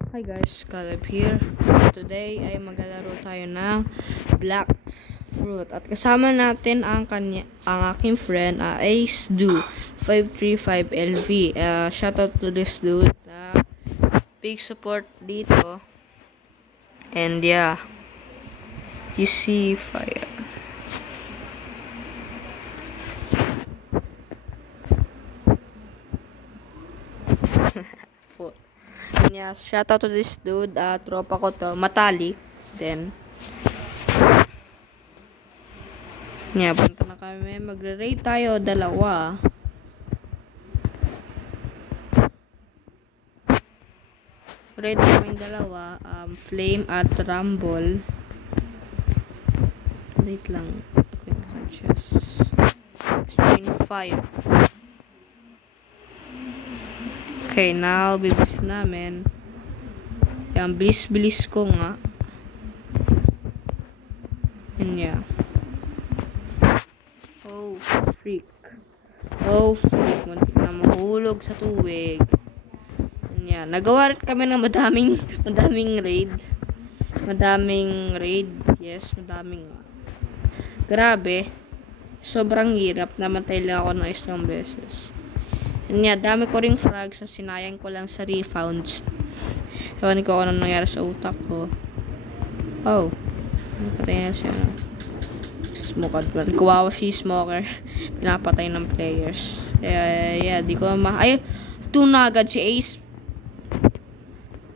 Hi guys, Caleb here. Today ay maglalaro tayo ng Black Fruit at kasama natin ang aking friend Ace Do 535LV. Shoutout to this dude. Big support dito. And yeah, you see fire. Full. Yeah, shoutout to this dude. Tropa ko to, Matalik. Then yeah, punta na kami. Magre-raid tayo, dalawa. Raid namin dalawa, Flame at Rumble. Wait lang. Quick searches. Screen 5. Okay, now, bibisin namin. Yan, bilis-bilis ko nga. And yeah. Oh, freak. Oh, freak. Muntik na mahulog sa tuwig. And yeah, nagawa rin kami ng madaming raid. Madaming raid. Yes, madaming. Grabe. Sobrang hirap. Namatay lang ako ng isang beses. And yeah, dami ko ring frags sa sinayang ko lang sa refounds. Ewan ko anong nangyari sa utak ko. Oh. Napatay na siya. Smoker. Kuwawa si Smoker. Pinapatay ng players. Yeah, di ko Ay, ito na agad si Ace.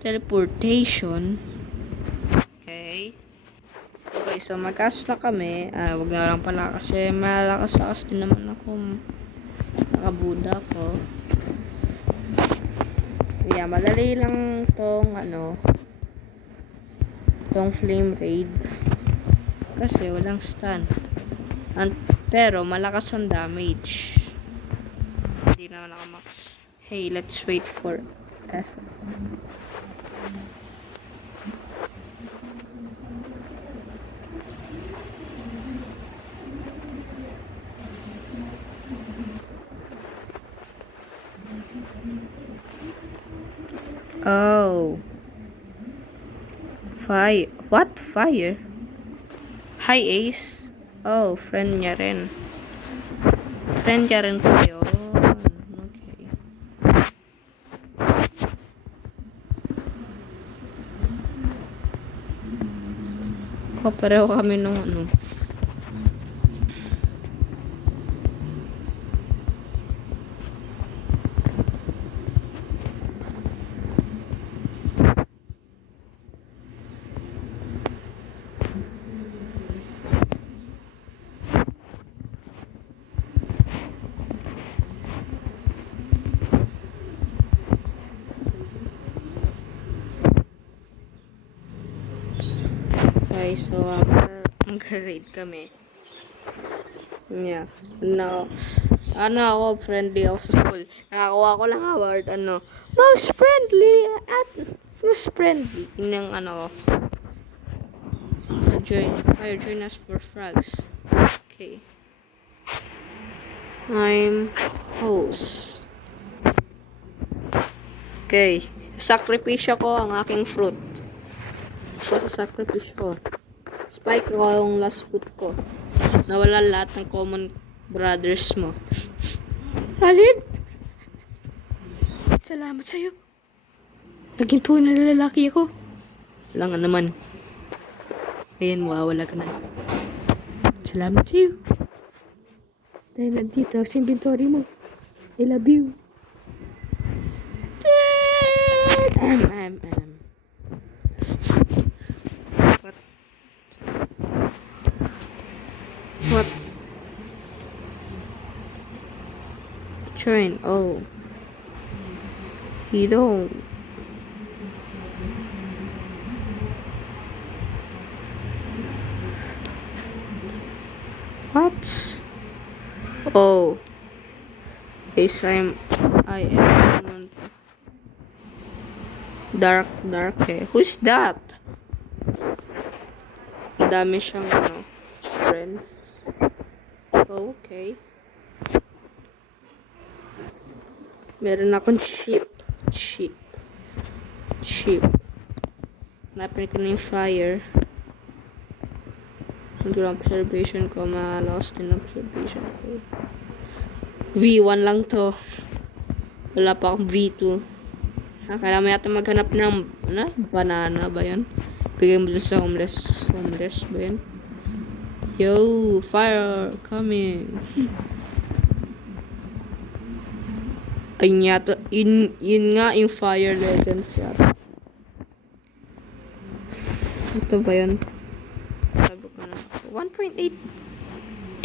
Teleportation. Okay. Okay, so magkas na kami. Wag na lang pala kasi malakas din naman ako. Nakabuda ko. Yeah, madali lang tong tong flame raid. Kasi walang stun. Pero malakas ang damage. Hindi na nakamax. Hey, let's wait for F. Oh. Fire. What? Fire? Hi, Ace. Oh, friend niya rin. Friend niya rin ko yun. Okay. Pareho kami nung Okay, so mag-raid kami. Yeah. Ako, friendly ako sa school. Nakakuha ko lang award, most friendly. Yun yung join us for frags. Okay. I'm host. Okay. Sakripisyo ko ang aking fruit. So, sa sakripisyo ko. Spike ko yung last fruit ko. Nawala lahat ng common brothers mo. Alib! Salamat sa'yo. Naging tunay na lalaki ako. Wala nga naman. Ayan, mawawala ka na. Salamat sa'yo. Dahil nandito sa inventory mo. I love you. What? Join. Oh. You don't. What? Oh. Yes, I am dark eh. Who's that? Madami siyang friend. Oh, okay. Meron akong sheep. ship. Hanapin ko na yung fire. Yung observation ko, lost in observation ko. V1 lang to. Wala pa akong V2. Kailangan mo yata maghanap ng banana ba yun? Bigay mo dun sa homeless. Homeless ba yun? Yo, fire coming. Ayun yata. Yun nga yung Fire Legends yata. Ito ba yun? Sabi ko na. 1.8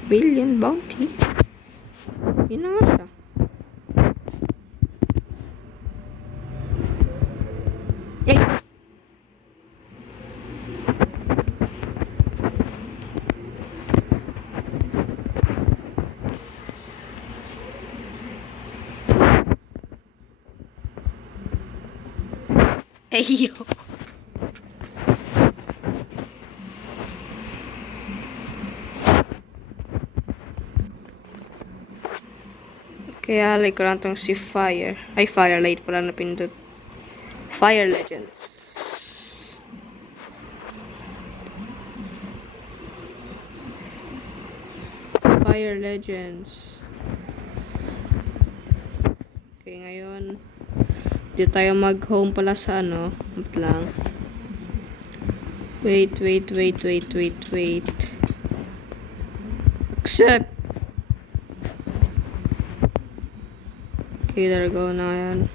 billion bounty. Yun na nga siya. Eh! Ayo! Kaya like ko lang tong si Fire. Ay, Firelight pala na pindot. Fire Legends. Fire Legends. Okay, ngayon. Dito tayo mag-home pala sa ano. Lang. Wait. Accept. Okay, there we go na yan.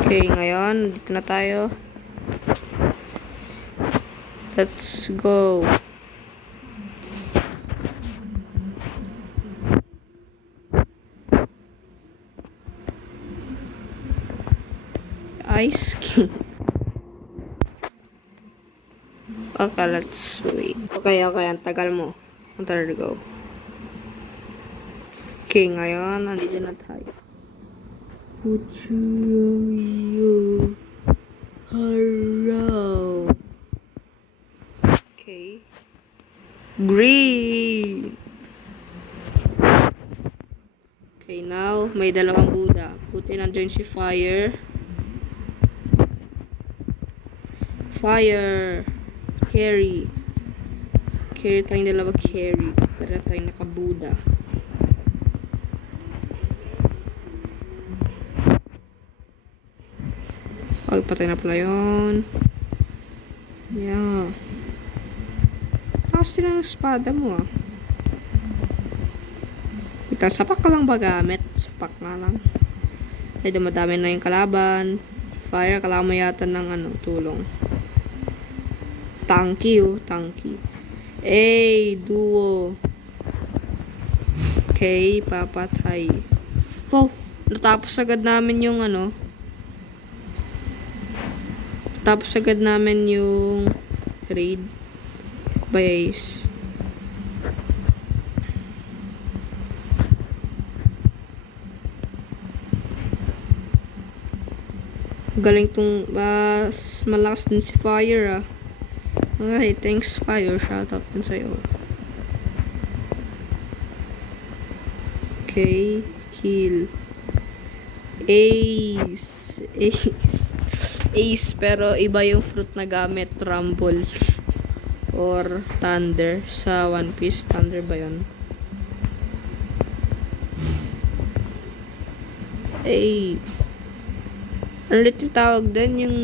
Okay, ngayon, dito na tayo. Let's go. Ice King. Okay, let's wait. Okay, ang tagal mo. There we go. Okay, ngayon, nandito na tayo. Hello. Okay. Green. Okay, now, may dalawang Buddha. Buti nandiyan si Fire. Fire. Carry. Carry tayong dalawa carry. Para tayong naka-Buddha. Okay, patay na pala yun. Yeah. Kasi lang yung espada mo ah. Ito, sapak ka lang ba gamit? Sapak nga lang. Ay, dumadami na yung kalaban. Fire, kailangan mo yata ng tulong. Tanky oh, tanky. Hey, duo. Okay, papatay. Wow, natapos agad namin yung Tapos agad namin yung raid by Ace. Galing tong mas malakas din si Fire ah. Okay, thanks Fire. Shoutout din sa'yo. Okay, kill. Ace. Ace, pero iba yung fruit na gamit. Rumble. Or Thunder. Sa One Piece, Thunder ba yun? Ay. Ano ulit yung tawag din? Yung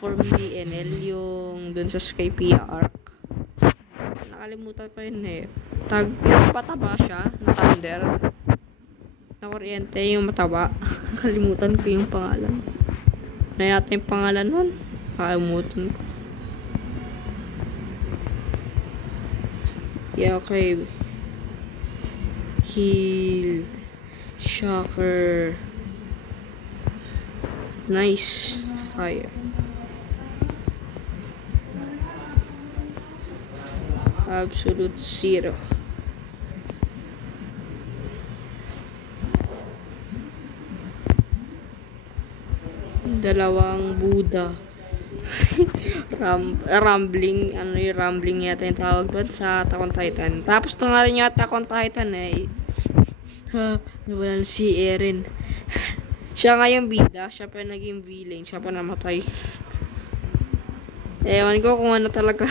Form DNL, yung dun sa Skypiea Arc. Nakalimutan ko yun eh. Yung pataba siya, na Thunder. Na kuryente, yung mataba. Nakalimutan ko yung pangalan. Ano yata yung pangalan nun? Nakalimutan ko. Yeah, okay. Kill. Shocker. Nice. Fire. Absolute zero. Dalawang Buddha. Rumbling. Ano yung rumbling yata yung tawag doon sa Attack on Titan. Tapos na nga rin yung Attack on Titan eh. Nawalan si Eren. Siya nga yung bida. Siya pa naging villain. Siya pa namatay. Ewan ko kung ano talaga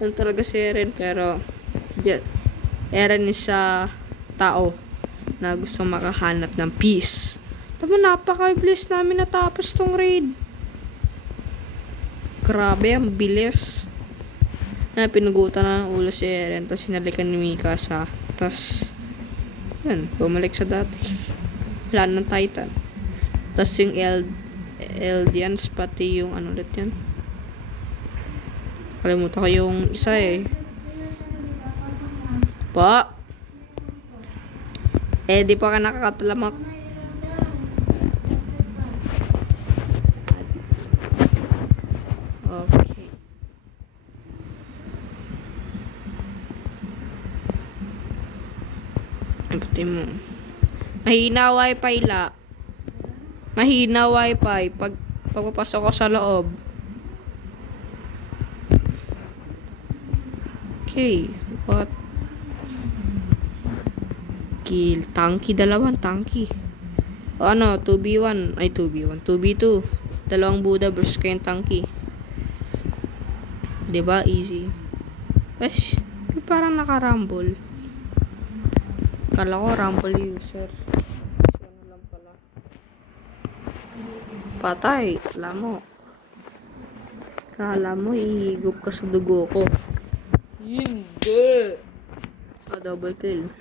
ano talaga si Eren. Pero Eren is sa tao na gusto makahanap ng peace. Tama, napaka-bilis namin natapos tong raid. Grabe, ang bilis. Pinugutan na ng ulo si Eren. Tapos sinalikan ni Mikasa. Tapos yan, bumalik sa dati. Wala ng Titan. Tapos yung Eldians, pati yung ano ulit yan. Kalimutan ko yung isa eh. Pa! Di pa ka nakakatalamak. Okay. Ay, pati mo. Mahina wifi la. Mahina wifi. Pagpapasok ko sa loob. Okay. What? Kill. Tanky. Dalawang tanky. O ano, 2v1. Ay, 2v1. 2v2. Dalawang Buddha versus kayong tanky. Diba? Easy. Wesh. Parang naka-rumble. Kala ko rumble user. Ano lang pala. Patay. Alam mo. Kala mo, ihigop ka sa dugo ko. Hindi. Double kill.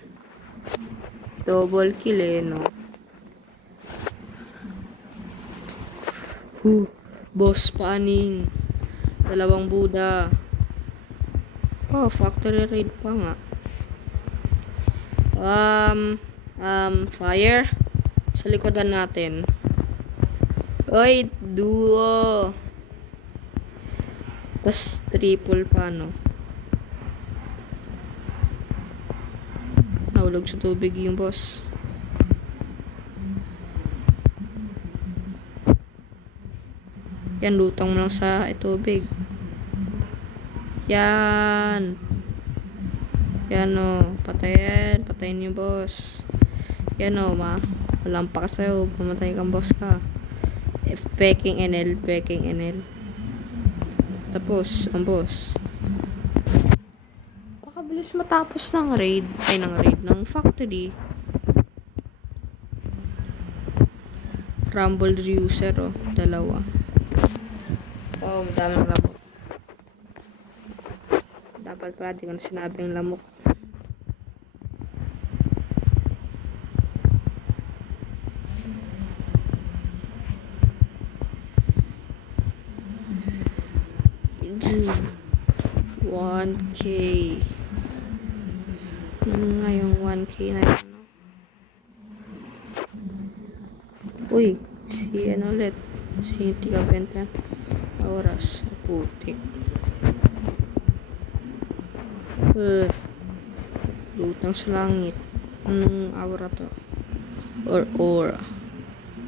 Double kill eh, no? Boss paning. Dalawang Buddha. Oh, factory raid pa nga. Fire. Sa likodan natin. Oy, duo. Tas triple pa, no? Nahulog sa tubig yung boss. Yan, lutang mo lang sa tubig. Yan. Yan o. Patayin. Patayin yung boss. Yan o, walang pa ka sa'yo. Pumatay kang boss ka. Peking NL. Peking NL. Tapos, ang boss. Pakabilis matapos ng raid. Ay, ng factory. Rumble user o. Dalawa. Oh, madaming lamok. Dapat pala, di ko na sinabing lamok. $1K. Ngayong 1K na yun, no? Uy, si ano ulit? Si Tiga Benta. Oras. Putik. Lutang sa langit. Anong aura to? Or aura.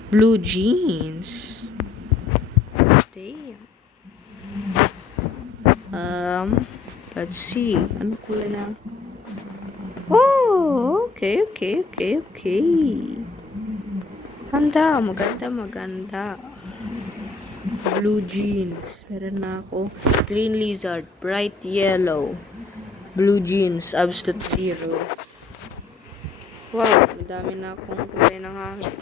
Blue jeans. Damn. Let's see. Ano kulay na? Oh, okay. Maganda. Blue jeans. Meron na ako. Green lizard. Bright yellow. Blue jeans. Absolute zero. Wow. Madami na akong kulay ng hangin.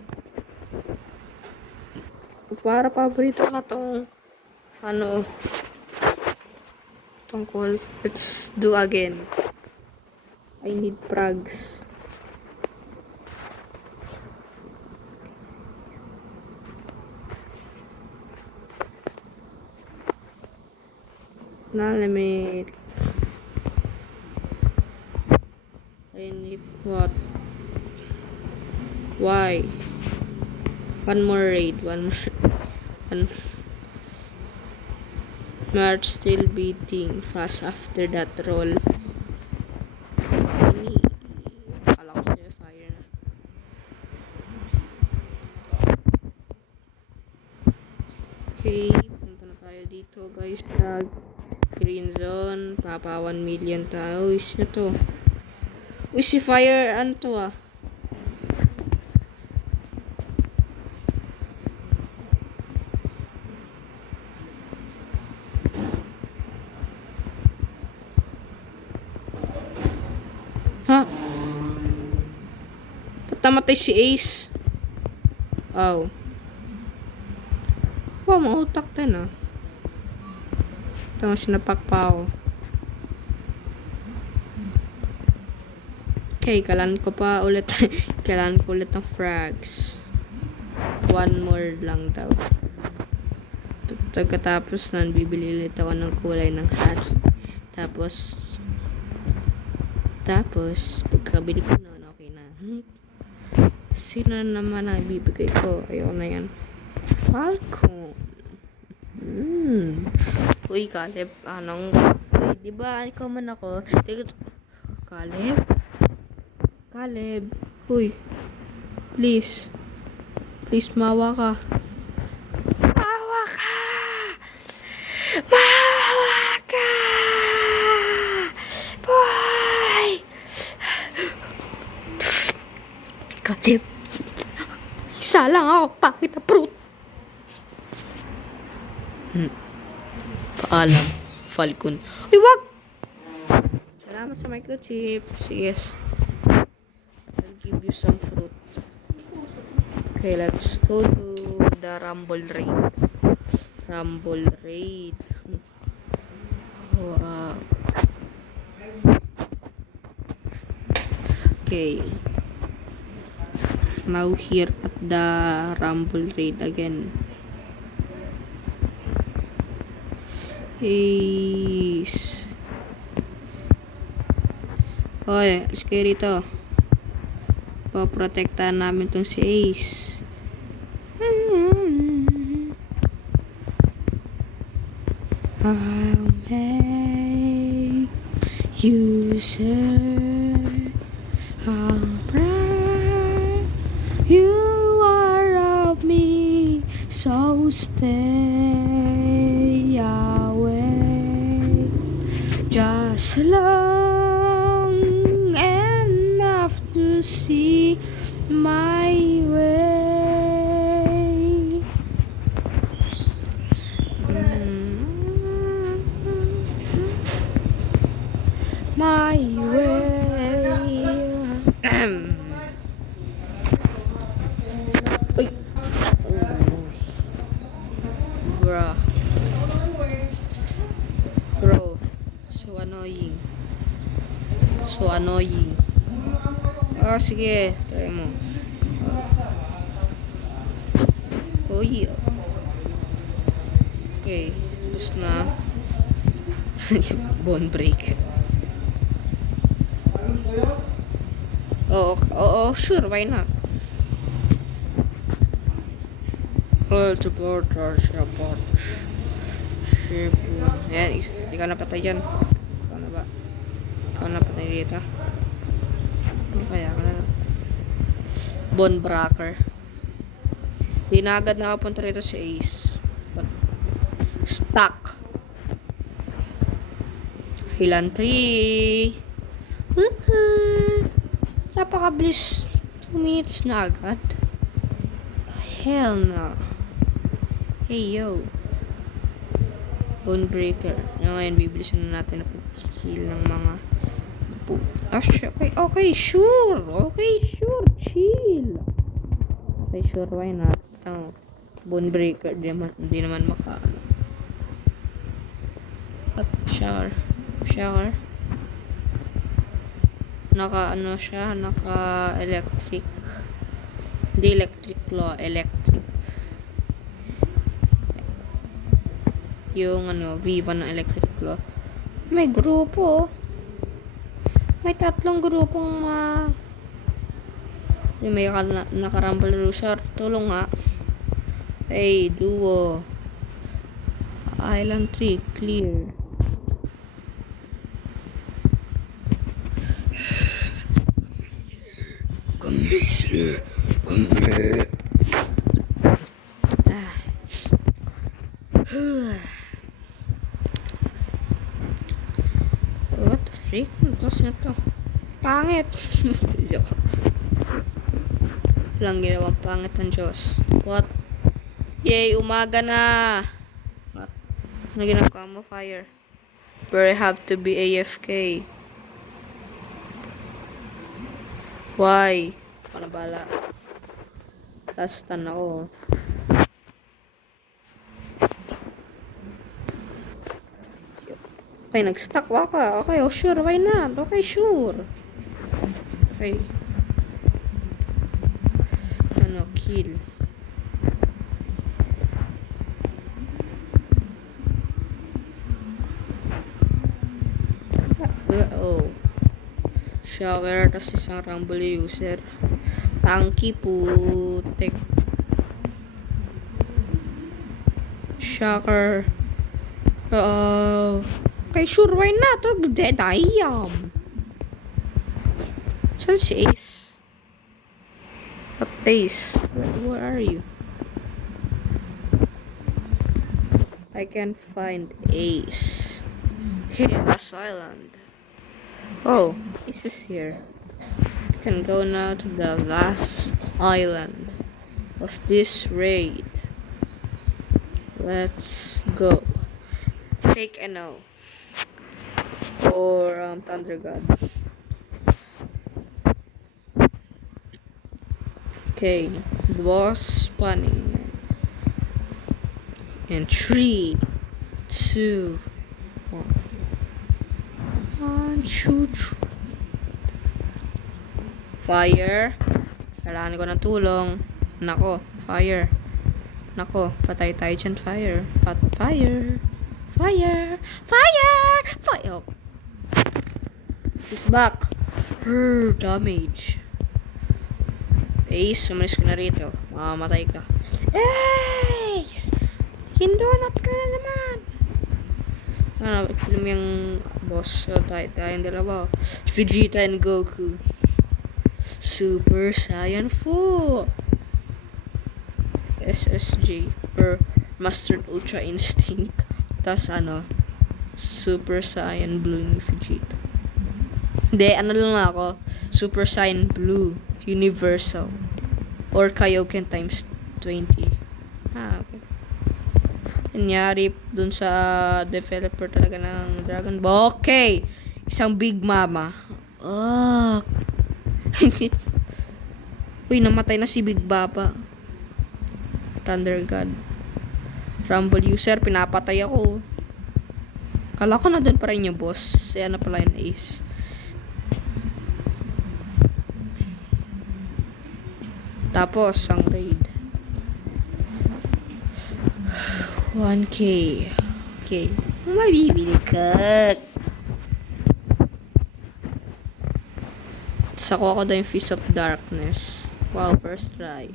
Para paborito na tong tungkol. Let's do again. I need prags. Limit. I need what? Why? One more raid. One. March still beating fast after that roll. Akala ko siya fire na. Okay, punta na tayo dito. Ito guys, green zone. Papa 1 million tayo. Uy, sino to? Uy, si Fire, ano to ah? Ha? Patamatay si Ace. Oh. Wow, mautak din ah. Ito, sinapak pa ako. Okay, kailangan ko pa ulit. Kailangan ko ulit ng frags. 1 more lang daw. Pagkatapos nun, bibili ulit ako ng kulay ng hat. Tapos, pagkabili ko nun, okay na. Sino naman ang ibibigay ko? Ayoko na yan. Falcon. Uy, Caleb, uy, diba, ikaw man ako. Caleb, uy, please, mawa ka. Boy! Caleb, isa lang ako, pakita fruit. Paalam, Falcon. Uy, wag! Salamat sa microchip. Sige. I'll give you some fruit. Okay, let's go to the Rumble Raid. Wow. Okay. Now here at the Rumble Raid again. Ace. Oy, alis kayo rito. Poprotektahan namin tong si Ace. I'll make you say how proud you are of me, so stay away just long enough to see my way. My way. Uy. Bro. So annoying. Sige. Try mo. Oh yeah. Okay. Tapos na. Bone break. Oo, sure, why not? Supporter. Ayan, ikaw na patay dyan. Ikaw na ba? Ikaw na patay dito. Ano kaya ka na? Bone breaker. Di na agad nakapunta rito si Ace. Stuck. Hilan 3. Woohoo! Napakabilis. 2 minutes na agad. Hell no. Hey yo. Bone breaker. Ngayon, bibilisan na natin na pag-kill ng mga okay, sure. Chill. Okay, sure, why not? Bone breaker. Hindi naman shower. Naka-electric. Hindi electric claw, electric. Yung Viva ng electric claw. May grupo. May 3 grupong may naka-rumble loser. Tulong nga. Hey, duo. Island 3, clear. Come here. pangit. Joke. Walang ginawang pangit ng Diyos. What? Yay, umaga na. What? Ginagawa mo fire. But I have to be AFK. Why? Ano bala? Last tan ako. Okay, nag-stuck ka. Okay, oh sure, why not? Okay, sure. Okay. Ano, kill. Oh. Shocker, tas isang rumble user. Tanky putek. Shocker. Okay, sure, why not? Oh, dead I am. Saan si Ace? What Ace? Where are you? I can't find Ace. Okay, last island. Oh, Ace is here. We can go now to the last island of this raid. Let's go. Fake NO. Or Thunder God. Okay, boss spawning. In 3, 2, 1. 1, 2, 3. Fire. Kailangan ko ng tulong. Nako, fire. Nako, patay tayo dyan, fire. Fire. Fire. Fire. Fire. He's back. Damage. Ace, umalis ka na rito. Mamamatay ka. Ace! Kindonat ka na naman. Kill mo yung boss. So, tayong dalawa. Vegeta and Goku. Super Saiyan 4. SSG. Or Mastered Ultra Instinct. Tas Super Saiyan Blue ni Vegeta. Hindi, lang ako. Super Saiyan Blue. Universal. Or Kaioken times 20. Okay. Nangyari dun sa developer talaga ng Dragon Ball. Okay. Isang Big Mama. Uy, namatay na si Big Baba. Thunder God. Rumble user, pinapatay ako. Kala ko na dun pa rin yung boss. Kaya na pala yung Ace. Tapos, ang raid. 1K. Okay. Mabibili ka. Sako ako daw yung Fist of Darkness. Wow, first try.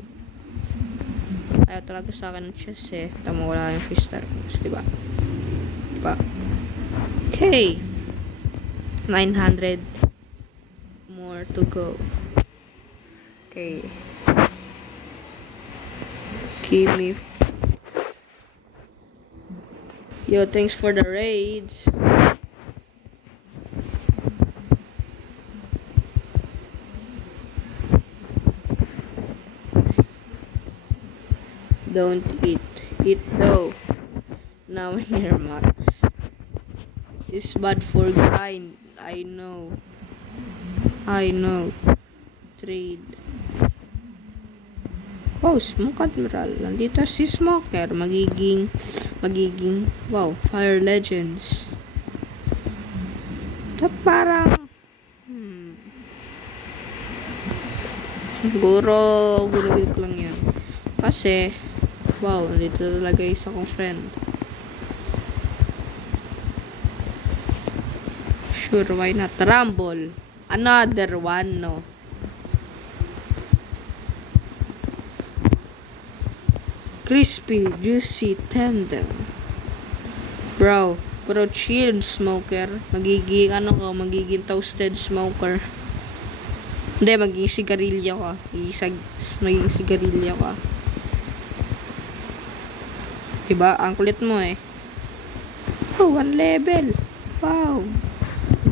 Ayaw talaga sa akin ng chess eh. Tama, wala yung Fist of Darkness, diba? Okay. 900 more to go. Okay. Give me. Yo, thanks for the raids. Don't eat. Eat though. Now in your max. It's bad for grind. I know. Trade. Oh, Smoke Admiral. Nandito si Smoker. Magiging, wow, Fire Legends. Ito parang, siguro, gulo-gulo ko lang yan. Kasi, wow, nandito talaga isa kong friend. Sure, why not? Rumble. Another one, no? Crispy, juicy, tender. Bro, chill, Smoker. Magiging toasted smoker. Hindi, magiging sigarilyo ka. Magiging sigarilyo ka. Diba? Ang kulit mo eh. Oh, 1 level. Wow.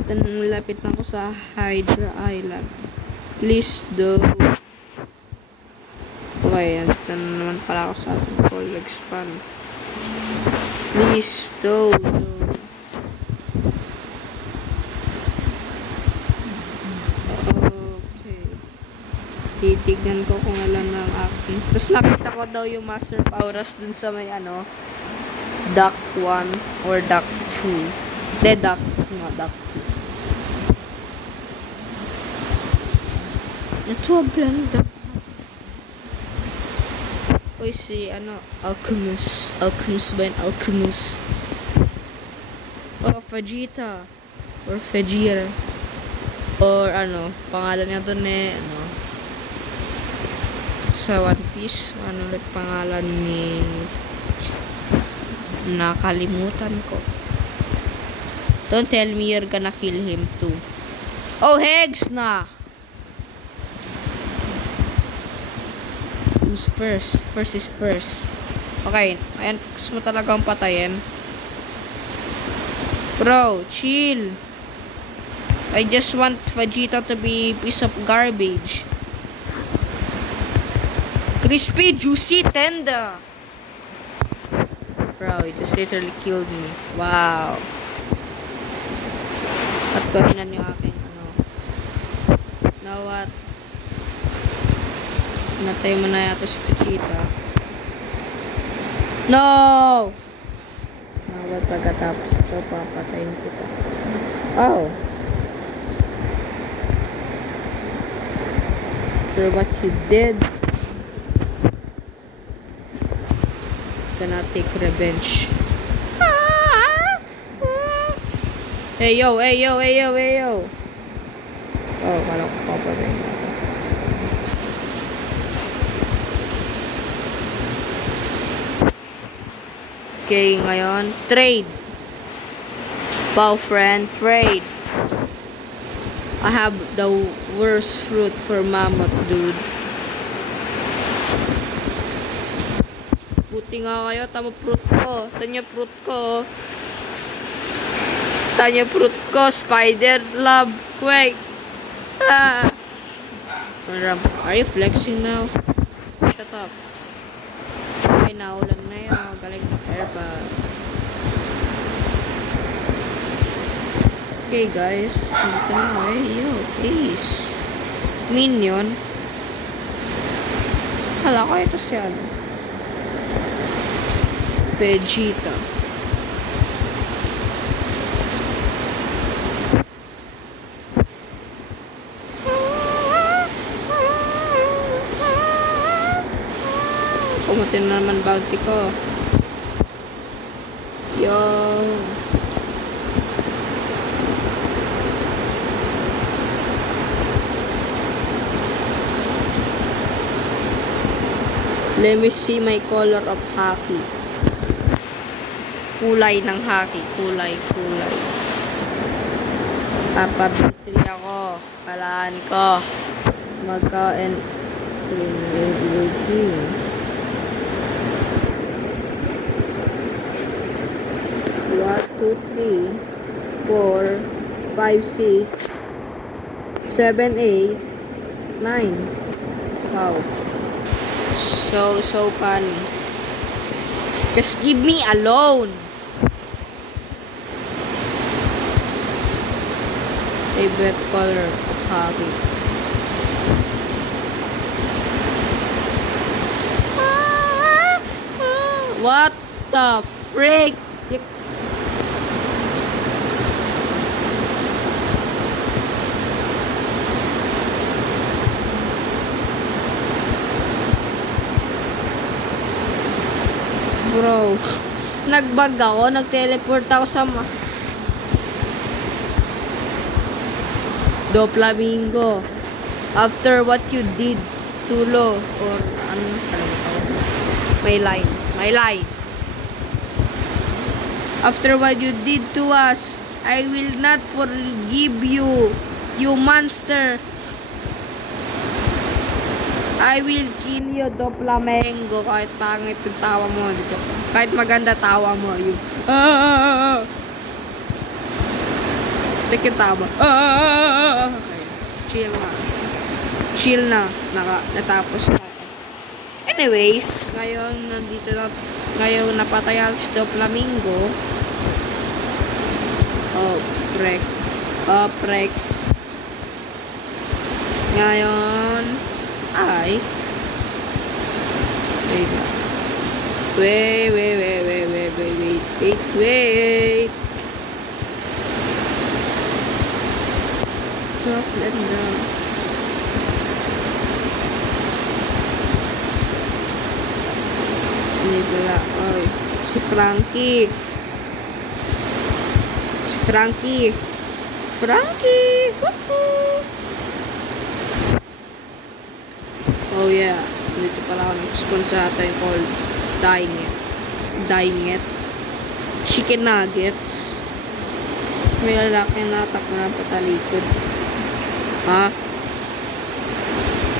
Lapit na ako sa Hydra Island. Please do. Okay, nandito na naman pala ako sa ating full expand. Please do. Okay. Titignan ko kung alam ng aking. Tapos nakita ko daw yung Master Pauras dun sa may Duck 1 or Duck 2. Duck 2 nga, Duck 2. Ito ang blanda. Uy, si Alchemist. Alchemist ba yun? Alchemist. Oh, Vegeta. Or Vegeta. Or pangalan niya doon sa One Piece. Ano ulit pangalan ni... Nakalimutan ko. Don't tell me you're gonna kill him too. Oh, Hegs na! Who's first? First is first. Okay. Ayan, gusto mo talagang patayin. Bro, chill. I just want Vegeta to be a piece of garbage. Crispy, juicy, tender. Bro, you just literally killed me. Wow. At kahinan yung aking Now what? Natay mo na yata si Vegeta. No! Now what, pagkatapos ito, papatayin kita. Oh. For what you did. Cannot take revenge. Hey yo, hey yo, hey yo, hey yo. Oh, kala ko papatayin ako. Okay, ngayon, trade. Wow, friend, trade. I have the worst fruit for Mammoth, dude. Buti nga kayo, tama fruit ko. Tanya fruit ko. Tanya fruit ko, spider, love, quake. Ah. Are you flexing now? Shut up. Okay, naulan na yun. Magaling na pa. Okay, guys. Dito na. Hey, yo, please. Minion. Hala ko ito siya. Vegeta. Kumatin na naman bounty ko. Yo. Let me see my color of haki. Kulay ng haki. Kulay. Papabitri ako. Palaan ko. Magkain. 2, 3, 4, 5, 6, 7, 8, 9. Wow. So funny. Just give me alone. Favorite color of hobby. What the frick? Bro, nagbag ako, nag-teleport ako sa Doflamingo. After what you did to Lo, or may line. After what you did to us, I will not forgive you, you monster. I will kill you, Doflamingo. Kahit pangit yung tawa mo. Kahit maganda tawa mo. Take yung tama. Okay. Chill na. Chill na. Natapos na. Anyways, ngayon nandito na. Ngayon napatay ang si Doflamingo. Oh, prek. Oh, prek. Ngayon ay wait. Chocolate na. Hindi pala. Oy, si Frankie. Woohoo! Oh yeah. Dito pala ako nag-spawn sa ito yung called Dying It. Chicken nuggets. May lalaki na atak na patalikod. Ha?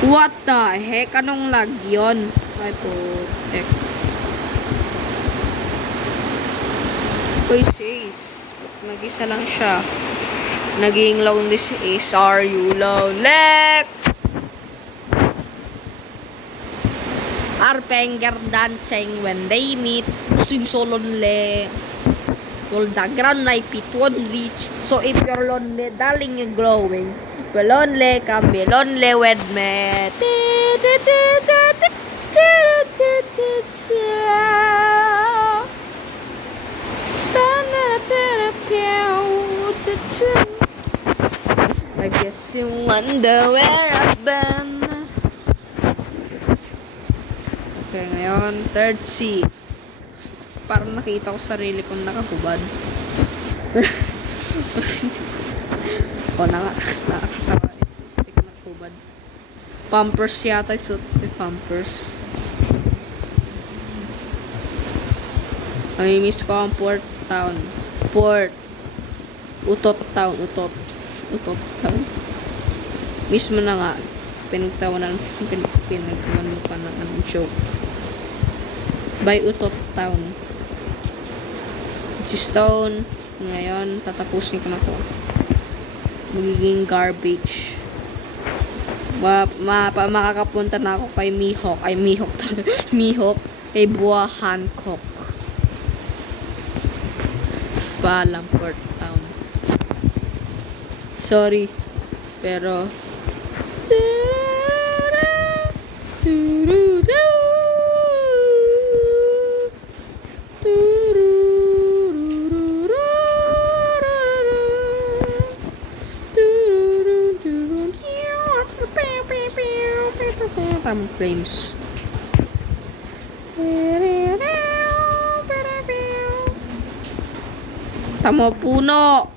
What the heck? Anong lag yun? Ay po. Heck. Uy, sis. Mag-isa lang siya. Naging lonely si Ace. Are you lonely? Our finger dancing when they meet. Swim so lonely. Well, the ground life it won't reach. So if you're lonely, darling, you're glowing. If you're lonely, come be lonely with me. I guess you wonder where I've been. Okay, ngayon, third C. Parang nakita ko sarili kong nakahubad. O, nakakatawa. Hindi ko nakahubad. Pampers yata, suit may pampers. Ay, miss ko ang Port Town. Utot Town. Miss mo na nga. Pinagtawanan mo pa ng anong joke. By Utot Town. Stone. Ngayon, tatapusin ko na to. Magiging garbage. Makakapunta na ako kay Mihawk. Ay, Mihawk to. Mihawk. Kay Buah Hancock. Paalam, Port Town. Sorry. Pero tamang frames. Tamo puno.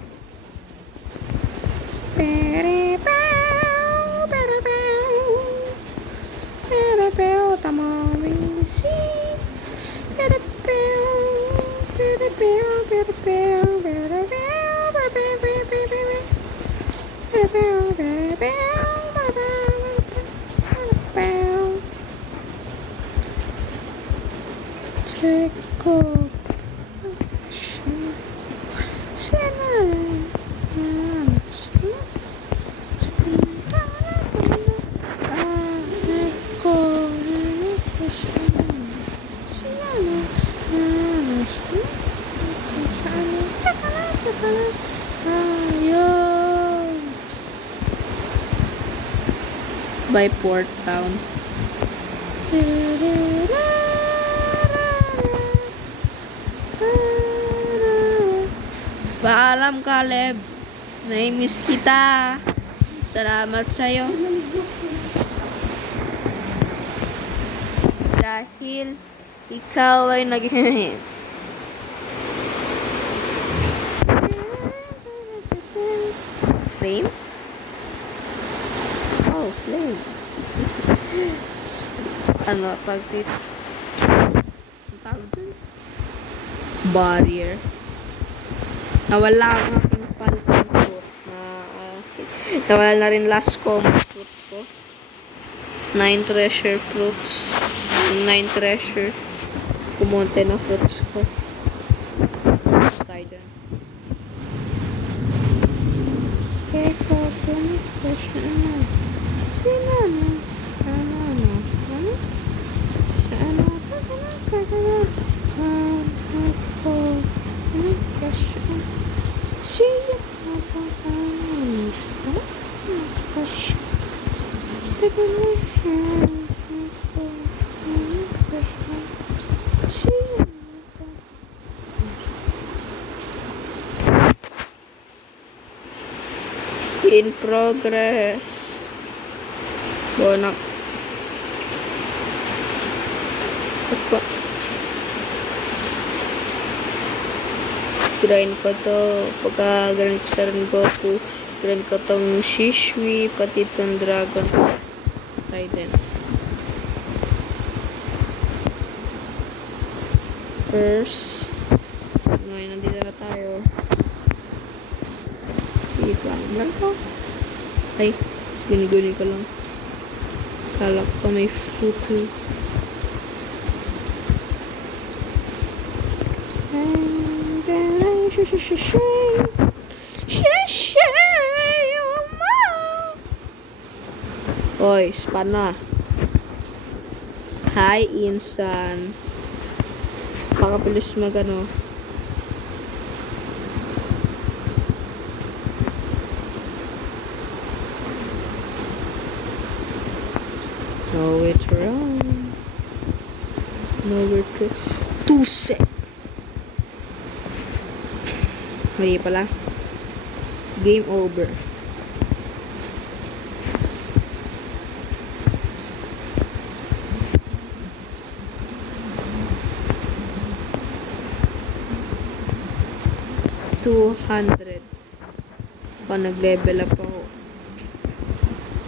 By Port Town. Paalam, Caleb. Naimiss kita. Salamat sa'yo. Dahil ikaw ay naging flame? Oh, flame. Ano tawag dito? Ang tawag dito? Barrier. Nawala ang aking falcon fruit. Nawala na rin last common fruit ko. 9 treasure fruits. 9 treasure. Kumonte na fruits ko. Tayo dyan. In progress. Bonak. Apa? Kirain ko to. Pagka galing sa Goku. Kirain ko tong Shishui. Pati itong Dragon. Raiden. First. Ngayon, nandito na tayo. Dito ang ko. Ay, guni-guni ko lang. Kala ko may fruit too. Oy, spana. Hi, insan. Pakapilis magano. Nowhere to run. Nowhere to... 2 sec. Mali pala. Game over. $200. Nag-level up ako.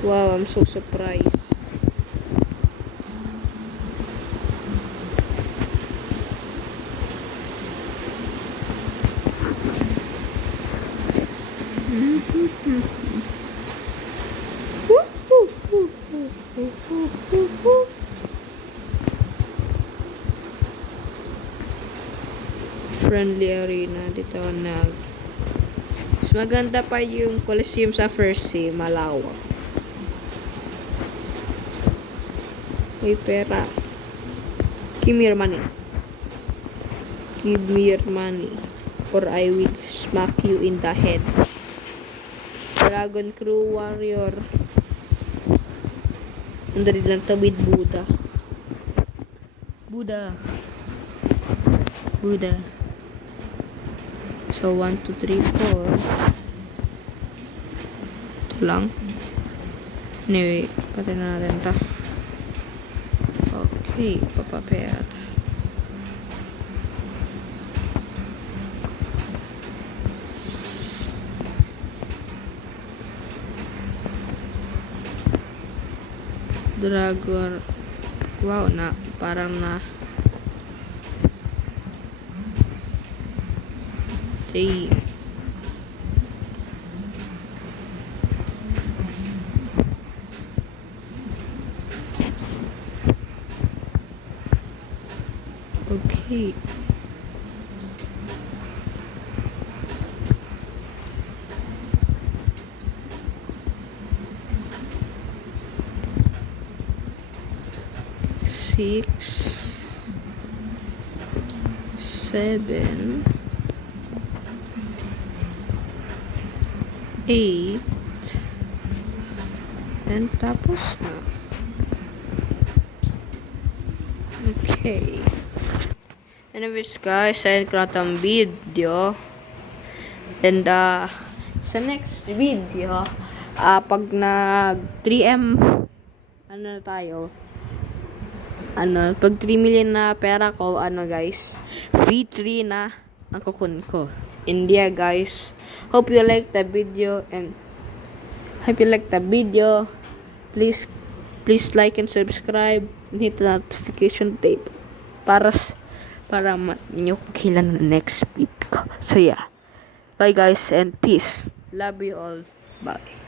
Wow, I'm so surprised. Friendly arena dito nag. Mas maganda pa yung Coliseum sa first sim, malawak. May pera. Give me your money. Give me your money. Or I will smack you in the head. Dragon Crew Warrior. Andali lang to with Buddha. Buddha. Buddha. So, 1, 2, 3, 4. Ito lang. Anyway, pati na natin ito. Okay, papapayat. Dragon. Wow, na. Parang na. Team. Okay. Six, 7, 8, and tapos na. Okay. Anyways guys, I got ang video. And sa next video, pag nag 3M, ano na tayo? Pag 3 million na pera ko, guys, V3 na ang kukun ko. India guys. Hope you like the video and please like and subscribe and hit the notification tape para nyo kailan na next video ko. So yeah. Bye guys and peace. Love you all. Bye.